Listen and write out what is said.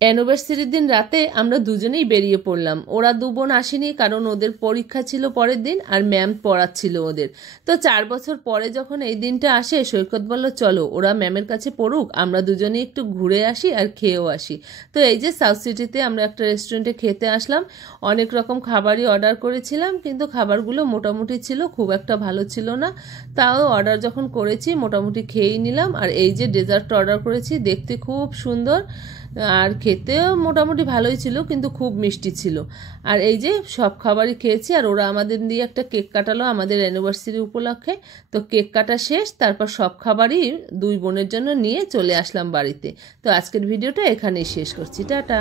অ্যানিভার্সারির দিন রাতে আমরা দুজনেই বেরিয়ে পড়লাম। ওরা দু বোন আসেনি, কারণ ওদের পরীক্ষা ছিল পরের দিন আর ম্যাম পড়াচ্ছিল ওদের। তো 4 বছর পরে যখন এই দিনটা আসে, সৈকত বলল চলো ওরা ম্যামের কাছে পড়ুক, আমরা দুজনেই একটু ঘুরে আসি আর খেয়েও আসি। তো এই যে সাউথ সিটিতে আমরা একটা রেস্টুরেন্টে খেতে আসলাম। অনেক রকম খাবারই অর্ডার করেছিলাম, কিন্তু খাবারগুলো মোটামুটি ছিল, খুব একটা ভালো ছিল না। তাও অর্ডার যখন করেছি মোটামুটি খেয়েই নিলাম। আর এই যে ডেজার্টটা অর্ডার করেছি, দেখতে খুব সুন্দর আর খেতেও মোটামুটি ভালোই ছিল, কিন্তু খুব মিষ্টি ছিল। আর এই যে সব খাবারই খেয়েছি। আর ওরা আমাদের দিয়ে একটা কেক কাটালো আমাদের অ্যানিভার্সারি উপলক্ষে। তো কেক কাটা শেষ, তারপর সব খাবারই দুই বোনের জন্য নিয়ে চলে আসলাম বাড়িতে। তো আজকের ভিডিওটা এখানেই শেষ করছি, টাটা।